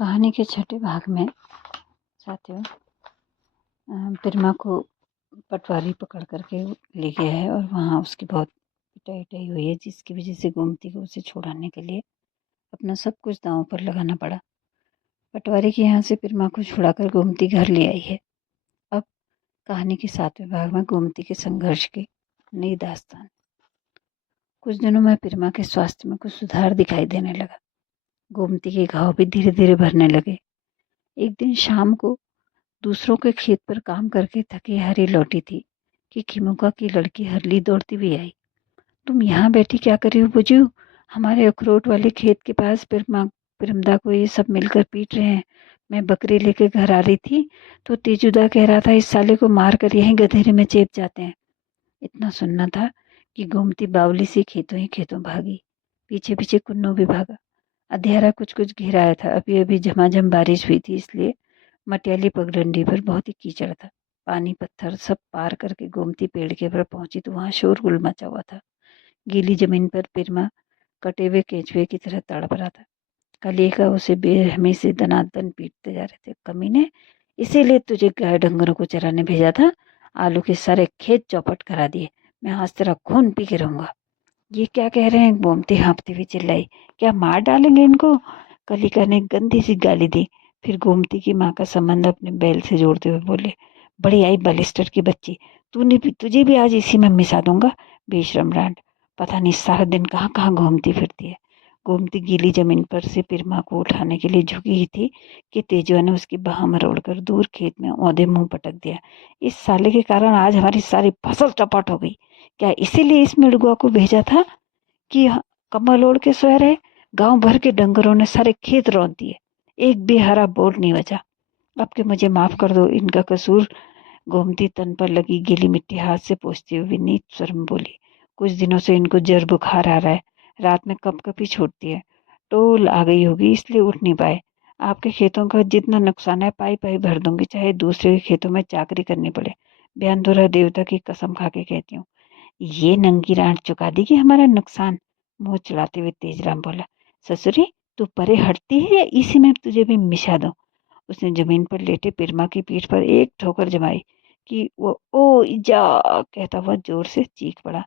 कहानी के छठे भाग में साथियों पिरमा को पटवारी पकड़ करके ले गया है और वहाँ उसकी बहुत पिटाई हुई है, जिसकी वजह से गोमती को उसे छुड़ाने के लिए अपना सब कुछ दांव पर लगाना पड़ा। पटवारी के यहाँ से पिरमा को छुड़ाकर गोमती घर ले आई है। अब कहानी के 7वें भाग में गोमती के संघर्ष की नई दास्तान। कुछ दिनों में पिरमा के स्वास्थ्य में कुछ सुधार दिखाई देने लगा। गोमती के घाव भी धीरे धीरे भरने लगे। एक दिन शाम को दूसरों के खेत पर काम करके थकी हारी लौटी थी कि खिमुका की लड़की हरली दौड़ती हुई आई। तुम यहाँ बैठी क्या कर रही हो बुजू? हमारे अखरोट वाले खेत के पास पिरमदा को ये सब मिलकर पीट रहे हैं। मैं बकरी लेकर घर आ रही थी तो तेजुदा कह रहा था इस साले को मार कर यहीं गधेरे में चेप जाते हैं। इतना सुनना था कि गोमती बावली से खेतों ही खेतों भागी। पीछे पीछे कुन्नू भी भागा। अंधेरा कुछ कुछ घिराया था। अभी अभी झमाझम बारिश हुई थी, इसलिए मटियाली पगडंडी पर बहुत ही कीचड़ था। पानी पत्थर सब पार करके गोमती पेड़ के पर पहुंची तो वहां शोरगुल मचा हुआ था। गीली जमीन पर पिरमा कटे हुए केंचुए की तरह तड़प रहा था। कलेगा उसे बेरहमी से दनादन पीटते जा रहे थे। कमीने, इसीलिए तुझे गाय डंगरों को चराने भेजा था। आलू के सारे खेत चौपट करा दिए। मैं आज तेरा खून पी के रहूंगा। ये क्या कह रहे हैं? गोमती हाँफती हुई चिल्लाई। क्या मार डालेंगे इनको? कलिका ने गंदी सी गाली दी। फिर गोमती की माँ का संबंध अपने बैल से जोड़ते हुए बोले, बड़ी आई बलिस्टर की बच्ची, तुझे भी आज इसी में मिसा दूंगा। बेशरम डांट, पता नहीं सारा दिन कहाँ कहाँ घूमती फिरती है। गोमती गीली जमीन पर से पिरमा को उठाने के लिए झुकी ही थी कि तेजुआ ने उसकी बाह मरोड़कर दूर खेत में औंधे मुंह पटक दिया। इस साले के कारण आज हमारी सारी फसल चौपट हो गई। क्या इसीलिए इस मिड़गुआ को भेजा था कि कमल ओढ़ के सोया रहे? गांव भर के डंगरों ने सारे खेत रौंद दिए, एक भी हरा बोर नहीं बचा। अब के मुझे माफ कर दो, इनका कसूर। गोमती तन पर लगी गीली मिट्टी हाथ से पोंछती हुई नीच स्वर में बोली, कुछ दिनों से इनको जर बुखार आ रहा है। रात में कपकपी छूटती है। टोल आ गई होगी इसलिए उठ नहीं पाए। आपके खेतों का जितना नुकसान है पाई पाई भर दूंगी, चाहे दूसरे के खेतों में चाकरी करनी पड़े। बयान धोरा देवता की कसम खा के कहती हूँ। ये नंगी रात चुका देगी हमारा नुकसान। मुंह चलाते हुए तेजराम बोला, ससुरी तू परे हटती है या इसी में तुझे भी मिशा दूं? उसने जमीन पर लेटे पिरमा की पीठ पर एक ठोकर जमाई कि वो ओ इजा कहता हुआ जोर से चीख पड़ा।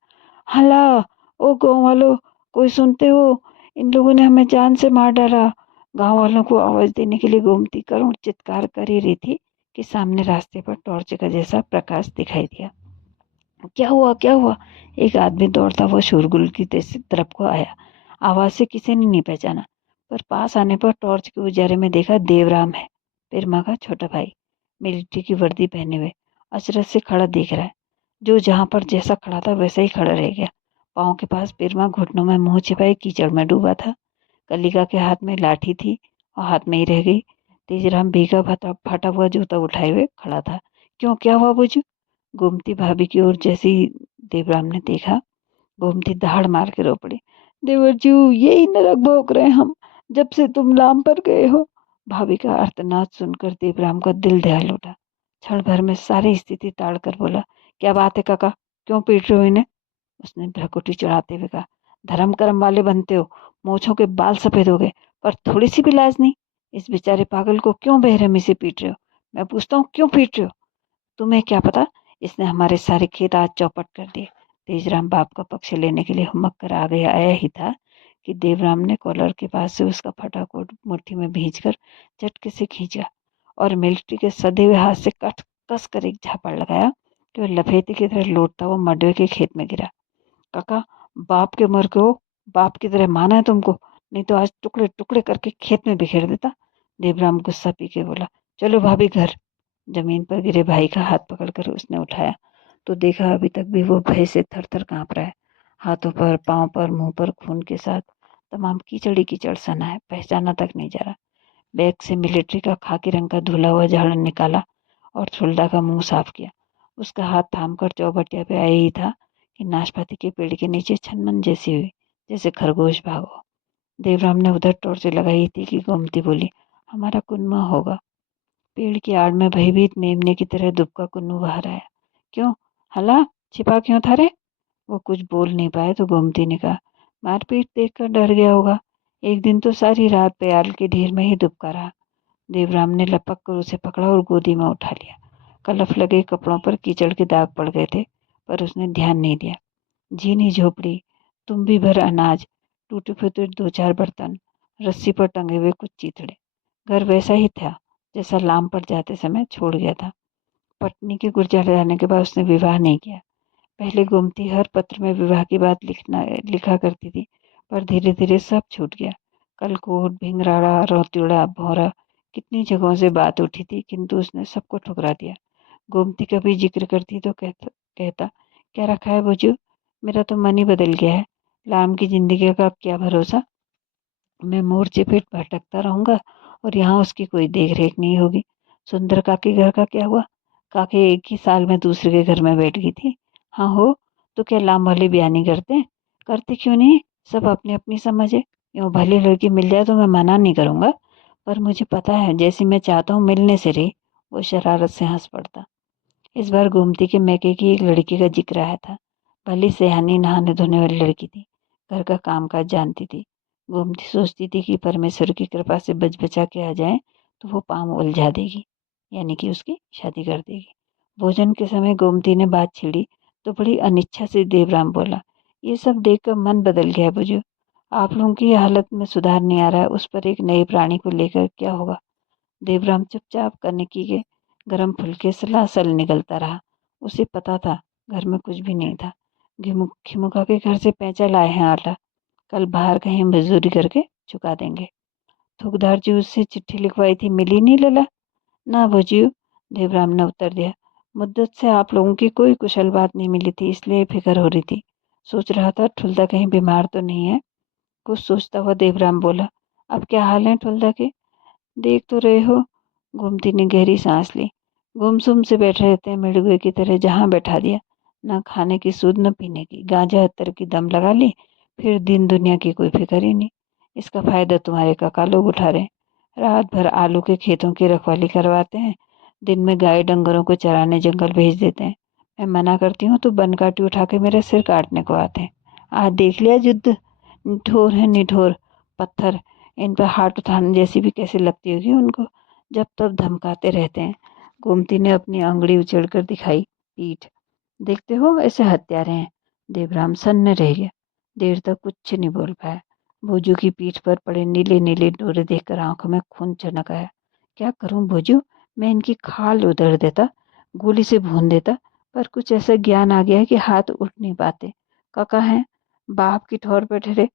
हला, ओ गाँव वालों, कोई सुनते हो? इन लोगों ने हमें जान से मार डाला। गांव वालों को आवाज देने के लिए गोमती करुण चित्कार कर ही रही थी कि सामने रास्ते पर टॉर्च का जैसा प्रकाश दिखाई दिया। क्या हुआ, क्या हुआ? एक आदमी दौड़ता हुआ शोरगुल की तरफ को आया। आवाज से किसी ने नहीं पहचाना, पर पास आने पर टॉर्च के उजारे में देखा देवराम है, पिरमा का छोटा भाई। मिलिट्री की वर्दी पहने हुए अचरज से खड़ा देख रहा है। जो जहां पर जैसा खड़ा था वैसा ही खड़ा रह गया। पाँव के पास पिरमा घुटनों में मुंह छिपाए कीचड़ में डूबा था। कलिका के हाथ में लाठी थी और हाथ में ही रह गई। तेजराम भीगा फटा हुआ जूता उठाए हुए खड़ा था। क्यों, क्या हुआ बुझू? गोमती भाभी की ओर जैसे ही देवराम ने देखा, गोमती दहाड़ मार के रो पड़ी। देवर जी, यही नरक भोग रहे हम जब से तुम लाम पर गए हो। भाभी का आर्तनाद सुनकर देवराम का दिल दहल उठा। क्षण भर में सारी स्थिति ताड़ कर बोला, क्या बात है काका, क्यों पीट रहे हो इन्हें? उसने भ्रकुटी चढ़ाते हुए कहा, धर्म कर्म वाले बनते हो, मोछों के बाल सफेद हो गए, पर थोड़ी सी भी लाज नहीं। इस बेचारे पागल को क्यों बेरहमी से पीट रहे हो? मैं पूछता हूँ, क्यों पीट रहे हो? तुम्हें क्या पता, इसने हमारे सारे खेत आज चौपट कर दिए। तेजराम बाप का पक्ष लेने के लिए हुमक कर आया ही था कि देवराम ने कॉलर के पास से उसका फटा कोट मुट्ठी में भींचकर झटके से खींचा और मिलिट्री के सधे हुए हाथ से कस कर एक झापड़ लगाया कि वह लफेती की तरह लौटता हुआ मडवे के खेत में गिरा। काका, बाप के मर के हो, बाप की तरह माना है तुमको, नहीं तो आज टुकड़े टुकड़े करके खेत में बिखेर देता। देवराम गुस्सा पी के बोला, चलो भाभी घर। जमीन पर गिरे भाई का हाथ पकड़कर उसने उठाया तो देखा अभी तक भी वो भय से थर थर कांप रहा है। हाथों पर, पांव पर, मुंह पर खून के साथ तमाम कीचड़ी कीचड़ सना है, पहचाना तक नहीं जा रहा। बैग से मिलिट्री का खाकी रंग का धुला हुआ झाड़ू निकाला और छुल्दा का मुंह साफ किया। उसका हाथ थामकर चौबटिया पे आया ही था कि नाशपाती के पेड़ के नीचे छनमन जैसी हुई, जैसे खरगोश भागो। देवराम ने उधर टॉर्च लगाई थी कि गोमती बोली, हमारा कुनमा होगा। पेड़ की आड़ में भयभीत मेमने की तरह दुबका कुन्नू बाहर आया। क्यों, हला, छिपा क्यों था रे? वो कुछ बोल नहीं पाए तो गोमती ने कहा, मारपीट देखकर डर गया होगा। एक दिन तो सारी रात प्याल के ढेर में ही दुबका रहा। देवराम ने लपक कर उसे पकड़ा और गोदी में उठा लिया। कलफ लगे कपड़ों पर कीचड़ के दाग पड़ गए थे, पर उसने ध्यान नहीं दिया। झीनी झोपड़ी, तुम्बी भर अनाज, टूटे फूटे 2-4 बर्तन, रस्सी पर टंगे हुए कुछ चीथड़े। घर वैसा ही था जैसा लाम पर जाते समय छोड़ गया था। पत्नी के गुजर जाने के बाद उसने विवाह नहीं किया। पहले गोमती हर पत्र में विवाह की बात लिखा करती थी, पर धीरे धीरे सब छूट गया। कलकोट, भिंगराड़ा, रौतियोड़ा, भौरा, कितनी जगहों से बात उठी थी, किंतु उसने सबको ठुकरा दिया। गोमती कभी जिक्र करती तो कहता क्या रखा है बुझू, मेरा तो मन ही बदल गया है। लाम की जिंदगी का क्या भरोसा, मैं मोर्चे पे भटकता रहूंगा और यहाँ उसकी कोई देख रेख नहीं होगी। सुंदर काके घर का क्या हुआ, काके एक ही साल में दूसरे के घर में बैठ गई थी। हाँ हो तो क्या लाम वाले ब्याह नहीं करते, करते क्यों नहीं, सब अपनी अपनी समझ है। यूँ भली लड़की मिल जाए तो मैं मना नहीं करूंगा, पर मुझे पता है जैसी मैं चाहता हूँ मिलने से रही। वो शरारत से हंस पड़ता। इस बार गोमती के मैके की एक लड़की का जिक्र आया था। भली सयानी नहाने धोने वाली लड़की थी, घर का काम काज जानती थी। गोमती सोचती थी कि परमेश्वर की कृपा से बच बचा के आ जाए तो वो पाँव उलझा देगी, यानी कि उसकी शादी कर देगी। भोजन के समय गोमती ने बात छिड़ी तो बड़ी अनिच्छा से देवराम बोला, ये सब देखकर मन बदल गया है बुझू। आप लोगों की हालत में सुधार नहीं आ रहा है, उस पर एक नए प्राणी को लेकर क्या होगा। देवराम चुपचाप करने की के गरम फुलके सलासल निकलता रहा। उसे पता था घर में कुछ भी नहीं था। खिमुखा के घर से पैंचा लाए हैं आटा, कल बाहर कहीं मजदूरी करके चुका देंगे। थूकदार जी उससे चिट्ठी लिखवाई थी, मिली नहीं लला। ना भुजियो, देवराम ने उत्तर दिया। मुद्दत से आप लोगों की कोई कुशल बात नहीं मिली थी, इसलिए फिक्र हो रही थी। सोच रहा था ठुल्दा कहीं बीमार तो नहीं है। कुछ सोचता हुआ देवराम बोला, अब क्या हाल है ठुल्दा के, देख तो रहे हो। गोमती ने गहरी सांस ली। गुमसुम से बैठे रहते हैं मिर्गुए की तरह, जहाँ बैठा दिया। न खाने की सूद न पीने की, गांजा अत्तर की दम लगा ली, फिर दिन दुनिया की कोई फिक्र ही नहीं। इसका फायदा तुम्हारे काका लोग उठा रहे हैं। रात भर आलू के खेतों की रखवाली करवाते हैं, दिन में गाय डंगरों को चराने जंगल भेज देते हैं। मैं मना करती हूँ तो बन काटी उठा के मेरा सिर काटने को आते हैं। आज देख लिया युद्ध, निठोर है निठोर पत्थर। इन पर हाथ उठाने जैसी भी कैसे लगती होगी उनको, जब तब धमकाते रहते हैं। गोमती ने अपनी अंगड़ी उछेड़ कर दिखाई पीठ, देखते हो ऐसे हत्यारे हैं। देवराम सन्न रह गया, देर तक कुछ नहीं बोल पाया। भोजू की पीठ पर पड़े नीले नीले डोरे देखकर आंखों में खून चनक आया। क्या करूं भोजू, मैं इनकी खाल उधड़ देता, गोली से भून देता, पर कुछ ऐसा ज्ञान आ गया है कि हाथ उठ नहीं पाते। काका है, बाप की ठौर पर ठहरे,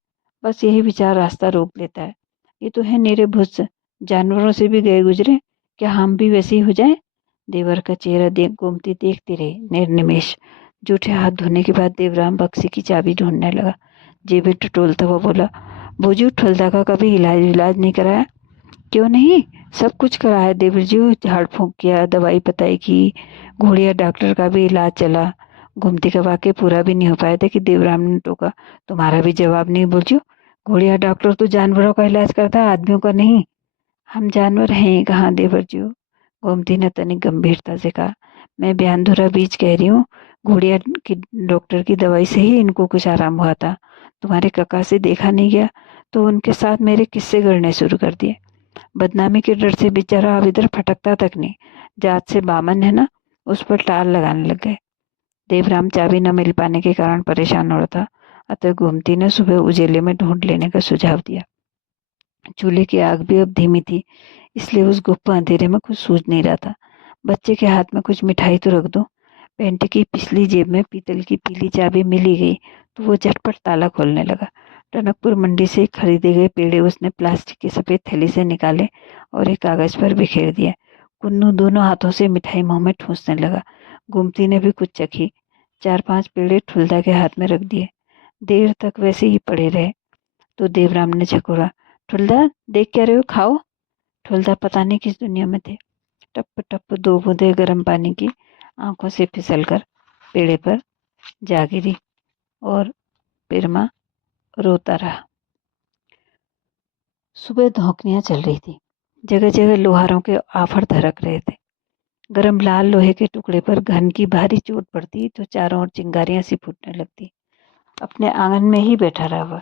बस यही विचार रास्ता रोक लेता है। ये तो है निरे भुस, जानवरों से भी गए गुजरे, क्या हम भी वैसे ही हो जाएं। देवर का चेहरा देख गोमती देखती रही निर्निमेष। जूठे हाथ धोने के बाद देवराम बक्से की चाबी ढूंढने लगा। जेबी टटोलता हुआ बोला, भोजू ठुलदा का कभी इलाज इलाज नहीं कराया। क्यों नहीं, सब कुछ करा है देवर जी, झाड़ फूंक किया, दवाई पताई की, घोड़िया डॉक्टर का भी इलाज चला। घूमती का वाक्य पूरा भी नहीं हो पाया था कि देवराम ने टोका, तुम्हारा भी जवाब नहीं बोलजो। घोड़िया डॉक्टर तो जानवरों का इलाज करता है, आदमियों का नहीं। हम जानवर हैं ही कहाँ देवर जी। गोमती ने तनिक गंभीरता से कहा, मैं बयान धुरा बीच कह रही हूँ। घोड़िया की डॉक्टर की दवाई से ही इनको कुछ आराम हुआ था। तुम्हारे काका से देखा नहीं गया तो उनके साथ मेरे किस्से गढ़ने शुरू कर दिए। बदनामी के डर से बेचारा अब इधर फटकता तक नहीं। जात से बामन है ना, उस पर टाल लगाने लग गए। देवराम चाबी न मिल पाने के कारण परेशान हो रहा था, अतः गोमती ने सुबह उजेले में ढूंढ लेने का सुझाव दिया। चूल्हे की आग भी अब धीमी थी, इसलिए उस गुप्त अंधेरे में कुछ सूझ नहीं रहा था। बच्चे के हाथ में कुछ मिठाई तो रख दो। पैंट की पिछली जेब में पीतल की पीली चाबी मिली गई तो वो झटपट ताला खोलने लगा। टनकपुर मंडी से खरीदे गए पेड़े उसने प्लास्टिक की सफेद थैली से निकाले और एक कागज पर बिखेर दिया। कुन्नू दोनों हाथों से मिठाई मुंह में ठूंसने लगा। गुमती ने भी कुछ चखी। 4-5 पेड़े ठुल्दा के हाथ में रख दिए। देर तक वैसे ही पड़े रहे तो देवराम ने झकोरा, ठुल्दा देख क्या रहे हो, खाओ। ठुल्दा पता नहीं किस दुनिया में थे। टप टप 2 बूंदे गर्म पानी की आंखों से फिसलकर पेड़े पर जा गिरी और पिरमा रोता रहा। सुबह धौंकनियां चल रही थी, जगह जगह लोहारों के आफड़ धड़क रहे थे। गरम लाल लोहे के टुकड़े पर घन की भारी चोट पड़ती तो चारों ओर चिंगारियां सी फूटने लगती। अपने आंगन में ही बैठा रहा वह,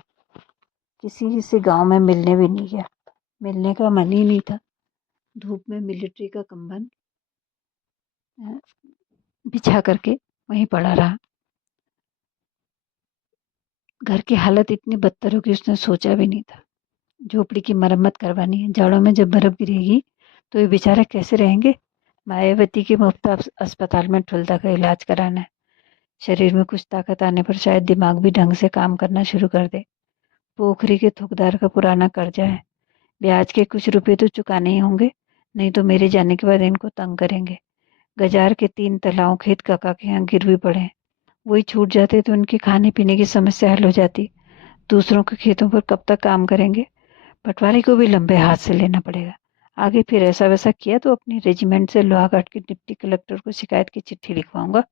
किसी से गांव में मिलने भी नहीं गया, मिलने का मन ही नहीं था। धूप में मिलिट्री का कंबल बिछा करके वहीं पड़ा रहा। घर की हालत इतनी बदतर हो कि उसने सोचा भी नहीं था। झोपड़ी की मरम्मत करवानी है। जाड़ों में जब बर्फ गिरेगी तो ये बेचारे कैसे रहेंगे। मायावती के मुफ्त अस्पताल में ठुलता का इलाज कराना है। शरीर में कुछ ताकत आने पर शायद दिमाग भी ढंग से काम करना शुरू कर दे। पोखरी के थोकदार का पुराना कर्जा है। ब्याज के कुछ रुपए तो चुकाने ही होंगे, नहीं तो मेरे जाने के बाद इनको तंग करेंगे। गजार के 3 तलाव खेत काका के यहाँ गिरवी पड़े हैं। वही छूट जाते तो उनकी खाने पीने की समस्या हल हो जाती। दूसरों के खेतों पर कब तक काम करेंगे। पटवारी को भी लंबे हाथ से लेना पड़ेगा। आगे फिर ऐसा वैसा किया तो अपनी रेजिमेंट से लोहाघाट के डिप्टी कलेक्टर को शिकायत की चिट्ठी लिखवाऊंगा।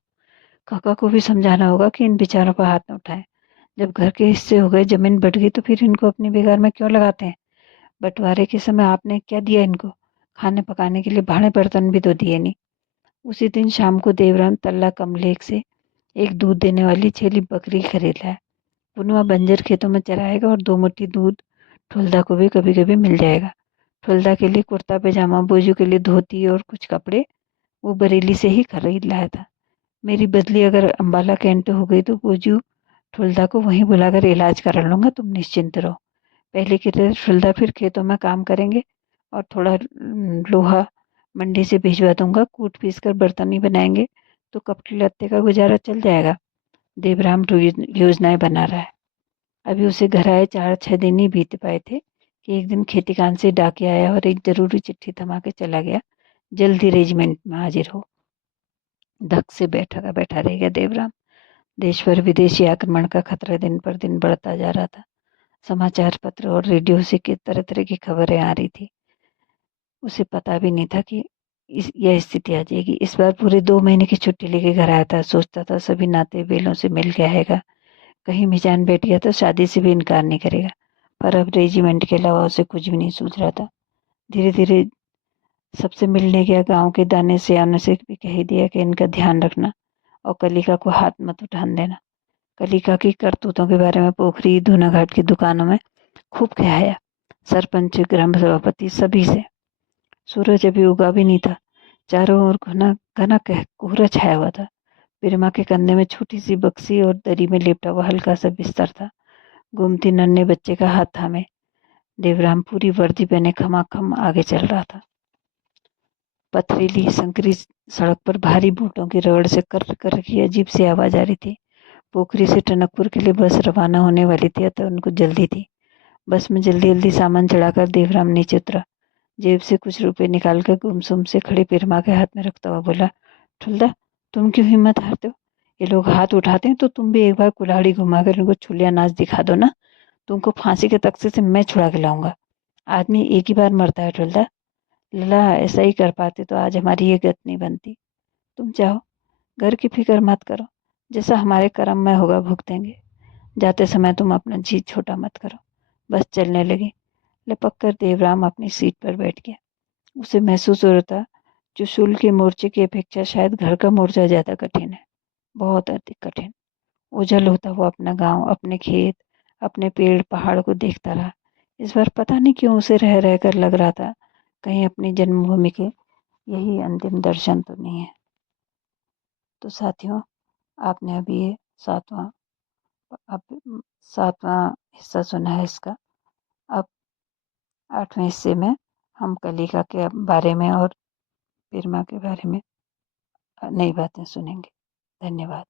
काका को भी समझाना होगा कि इन बेचारों पर हाथ न उठाएं। जब घर के हिस्से हो गए, जमीन बढ़ गई, तो फिर इनको अपनी बेगार में क्यों लगाते हैं। बंटवारे के समय आपने क्या दिया इनको। खाने पकाने के लिए भाड़े बर्तन भी तो दिए नहीं। उसी दिन शाम को देवराम तल्ला कमलेख से एक दूध देने वाली छेली बकरी खरीद लाया। पुनवा बंजर खेतों में चराएगा और 2 मुट्ठी दूध ठुलदा को भी कभी कभी मिल जाएगा। ठुलदा के लिए कुर्ता पैजामा, बोजू के लिए धोती और कुछ कपड़े वो बरेली से ही खरीद लाया था। मेरी बदली अगर अम्बाला कैंट हो गई तो बोजू ठुलदा को वहीं बुलाकर इलाज करा लूंगा, तुम निश्चिंत रहो। पहले की तरह ठुलदा फिर खेतों में काम करेंगे और थोड़ा लोहा मंडी से भिजवा दूंगा। कूट पीस कर बर्तन ही बनाएंगे तो कपड़े लत्ते का गुजारा चल जाएगा। देवराम योजनाएं बना रहा है। अभी उसे घर आए 4-6 दिन ही बीत पाए थे कि एक दिन खेतीकान से डाके आया और एक जरूरी चिट्ठी थमा के चला गया। जल्दी रेजिमेंट में हाजिर हो। धक से बैठा का बैठा रह गया देवराम। देश पर विदेशी आक्रमण का खतरा दिन पर दिन बढ़ता जा रहा था। समाचार पत्र और रेडियो से तरह तरह की खबरें आ रही थी। उसे पता भी नहीं था कि यह स्थिति आ जाएगी। इस बार पूरे 2 महीने की छुट्टी लेके घर आया था। सोचता था सभी नाते बेलों से मिल के आएगा। कहीं भी जान बैठ गया तो शादी से भी इनकार नहीं करेगा। पर अब रेजिमेंट के अलावा उसे कुछ भी नहीं सूझ रहा था। धीरे धीरे सबसे मिलने गया। गांव के दाने से आने से भी कह ही दिया कि इनका ध्यान रखना और कलिका को हाथ मत उठाने देना। कलिका की करतूतों के बारे में पोखरी धूनाघाट की दुकानों में खूब कहाया। सरपंच, ग्राम सभापति, सभी से। सूरज अभी उगा भी नहीं था। चारों ओर घना घना कोहरा छाया हुआ था। बिरमा के कंधे में छोटी सी बक्सी और दरी में लेपटा हुआ हल्का सा बिस्तर था। गोमती नन्हे बच्चे का हाथ थामे देवराम पूरी वर्दी पहने खमाखम आगे चल रहा था। पथरीली संकरी सड़क पर भारी बूटों की रगड़ से कर कर की अजीब सी आवाज आ रही थी। पोखरी से टनकपुर के लिए बस रवाना होने वाली थी, अतः उनको जल्दी थी। बस में जल्दी जल्दी सामान चढ़ाकर देवराम नीचे उतरा। जेब से कुछ रुपए निकालकर गुमसुम से खड़े पिरमा के हाथ में रखता हुआ बोला, ठुल्दा, तुम क्यों हिम्मत हारते हो। ये लोग हाथ उठाते हैं तो तुम भी एक बार कुल्हाड़ी घुमाकर इनको छुलिया नाच दिखा दो ना। तुमको फांसी के तख्ते से मैं छुड़ा के लाऊंगा। आदमी एक ही बार मरता है ठुल्दा। लला, ऐसा ही कर पाते तो आज हमारी ये गत नहीं बनती। तुम चाहो, घर की फिक्र मत करो। जैसा हमारे कर्म में होगा भुगतेंगे। जाते समय तुम अपना जी छोटा मत करो। बस चलने लगी। लपक कर देवराम अपनी सीट पर बैठ गया। उसे महसूस हो रहा था चुशुल के मोर्चे की अपेक्षा शायद घर का मोर्चा ज्यादा कठिन है। बहुत अधिक कठिन। ओझल होता हुआ अपना गांव, अपने खेत, अपने पेड़ पहाड़ को देखता रहा। इस बार पता नहीं क्यों उसे रह रह कर लग रहा था कहीं अपनी जन्मभूमि के यही अंतिम दर्शन तो नहीं है। तो साथियों, आपने अभी ये सातवां अब 7वां हिस्सा सुना है इसका। अब 8वें हिस्से में हम कलिका के बारे में और पिरमा के बारे में नई बातें सुनेंगे। धन्यवाद।